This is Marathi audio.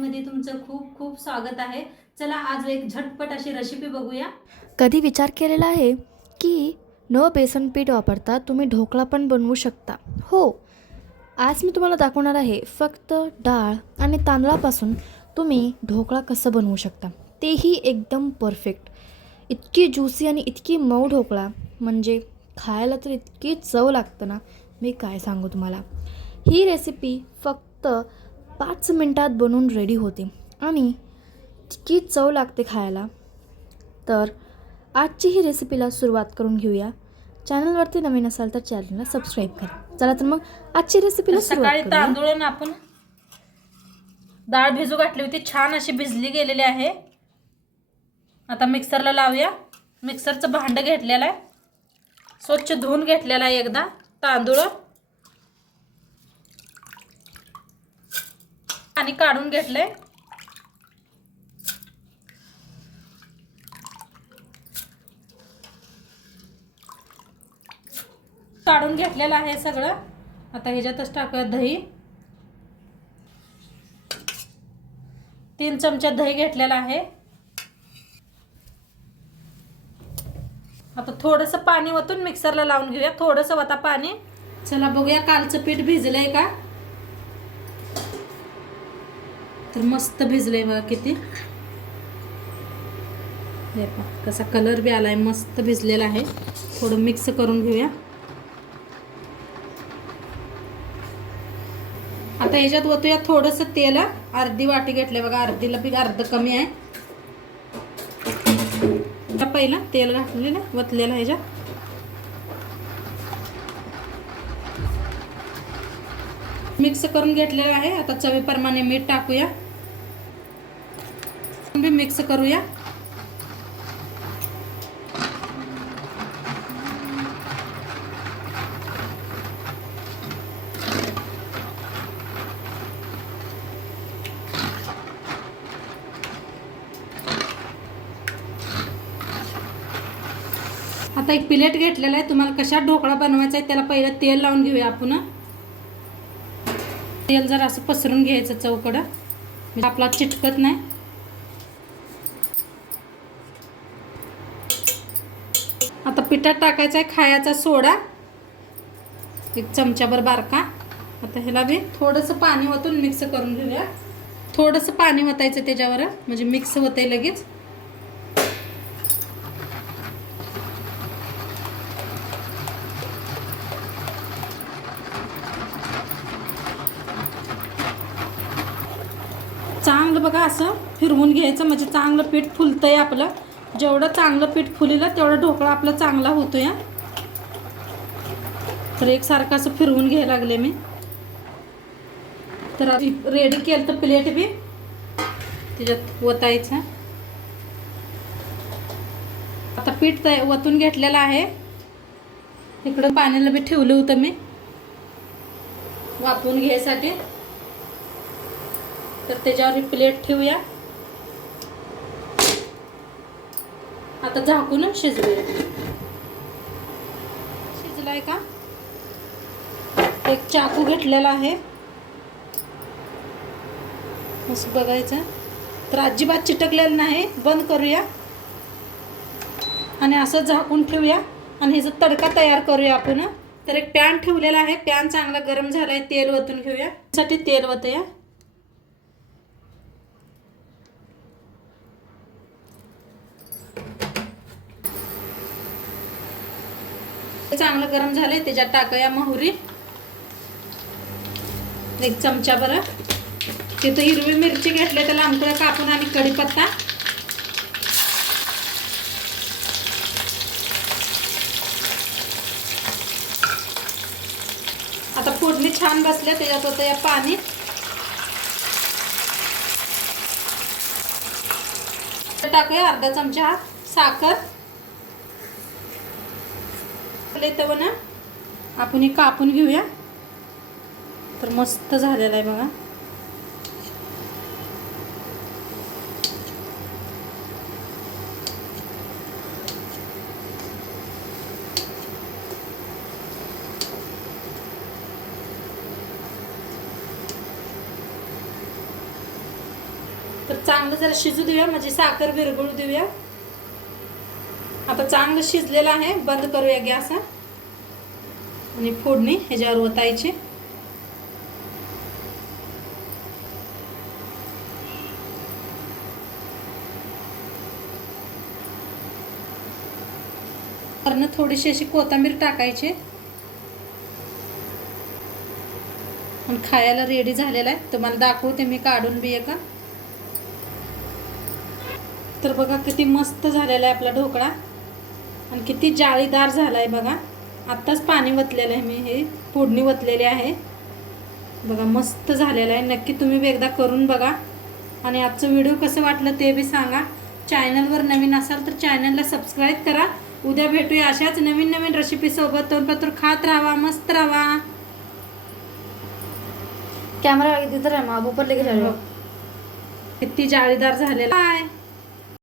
फॅमिलीमध्ये तुमचं खूप खूप स्वागत आहे. चला आज एक झटपट अशी रेसिपी बघूया. कधी विचार केलेला आहे की न बेसन पीठ वापरता तुम्ही ढोकळा पण बनवू शकता? हो, आज मी तुम्हाला दाखवणार आहे फक्त डाळ आणि तांदळापासून तुम्ही ढोकळा कसं बनवू शकता, तेही एकदम परफेक्ट. इतकी ज्युसी आणि इतकी मऊ ढोकळा, म्हणजे खायला तर इतकी चव लागतं ना, मी काय सांगू तुम्हाला. ही रेसिपी फक्त 5 मिनटात बनवून रेडी होते आणि इतकी चव लागते खायला. तर आजची ही रेसिपीला सुरुवात करून घेऊया. चॅनलवरती नवीन असाल तर चॅनलला सबस्क्राईब करा. चला तर मग आजची रेसिपीला सुरुवात सकाळी करूया. तांदूळ आपण डाळ भिजू घातली होती, छान अशी भिजली गेलेली आहे. आता मिक्सरला लावूया. मिक्सरचं भांडं घेतलेलं आहे, स्वच्छ धुवून घेतलेला आहे एकदा. तांदूळ आणि काढून घेतले. काढून घेतलेलं आहे सगळं. आता ह्याच्यातच टाकूया दही. 3 चमचे दही घेतलेला आहे. आता थोडंसं पाणी ओतून मिक्सरला लावून घेऊया. थोडंसं वता पाणी. चला बघूया कालचं पीठ भिजलंय का. तर मस्त भिजलंय बघा किती. हे पहा कसा कलर बी आलाय, मस्त भिजलेला आहे. थोडं मिक्स करून घेऊया. आता ह्याच्यात ओतूया थोडंसं तेल. अर्धी वाटी घेतले बघा, अर्धीला बी अर्ध कमी आहे. पहिला तेल घातलेलं वतलेलं ह्याच्यात. मिक्स करून घेतलेलं आहे. आता चवीप्रमाणे मीठ टाकूया, मिक्स करूया. आता एक प्लेट घेतलेला आहे. तुम्हाला कशात ढोकळा बनवायचा आहे त्याला पहिलं तेल लावून घेऊया आपण. तेल जर असं पसरून घ्यायचं चौकडं, म्हणजे आपला चिटकत नाही. आता पिठात टाकायचा आहे खायचा सोडा, 1 चमचाभर बारका. आता ह्याला बी थोडंसं पाणी ओतून मिक्स करून घेऊया. थोडंसं पाणी ओतायचं त्याच्यावर, म्हणजे मिक्स होतंय लगेच. चांगलं बघा असं फिरवून घ्यायचं, म्हणजे चांगलं पीठ फुलतंय आपलं. जेवढं चांगलं पीठ फुलेलं तेवढं ढोकळा आपला चांगला होतोय. तर एकसारखं असं फिरवून घ्यायला लागले मी. तर रेडी केलं तर प्लेट बी त्याच्यात ओतायचं. आता पीठ ओतून घेतलेलं आहे. इकडं पाण्याला बी ठेवलं होतं मी वाफवून घ्यायसाठी. तर त्याच्यावर प्लेट ठेवूया. आता झाकून शिजवूया. शिजलाय का. एक चाकू घेतलेला आहे, असं बघायचं. तर अजिबात चिटकलेलं नाही. बंद करूया आणि असं झाकून ठेवूया आणि ह्याचा तडका तयार करूया आपण. तर एक पॅन ठेवलेला आहे. पॅन चांगला गरम झालाय. तेल ओतून घेऊया. त्यासाठी तेल ओतूया. चांगलं गरम झालंय. त्याच्यात टाकूया मोहरी 1 चमचा बरं. तिथं हिरवी मिरची घेतली त्याला आमच्या कापून, आणि कढीपत्ता. आता फोडणी छान बसल्या. त्याच्यात होतं या पाणी. टाकूया अर्धा चमचा साखर. ना आपण हे कापून घेऊया. तर मस्त झालेला आहे बघा. तर चांगलं जरा शिजू देऊया, म्हणजे साखर विरघळू देऊया. आता चांगलं शिजलेलं आहे. बंद करूया गॅस आणि फोडणी ह्याच्यावर ओतायची. वरनं थोडीशी अशी कोथिंबीर टाकायची. आणि खायला रेडी झालेला आहे. तुम्हाला दाखवते मी काढून बी का. तर बघा किती मस्त झालेला आहे आपला ढोकळा आणि किती जाळीदार झाला आहे बघा. आत्ताच पाणी वतलेलं आहे, मी हे फोडणी वतलेली आहे बघा. मस्त झालेलं आहे. नक्की तुम्ही बी एकदा करून बघा. आणि आजचं व्हिडिओ कसं वाटलं ते बी सांगा. चॅनलवर नवीन असाल तर चॅनलला सबस्क्राईब करा. उद्या भेटूया अशाच नवीन नवीन रेसिपीसोबत. तोपर्यंत खात राहा, मस्त राहा. कैमरा इधर है माँ, ऊपर लेके जा रहे हो. किती जाळीदार झालेला आहे.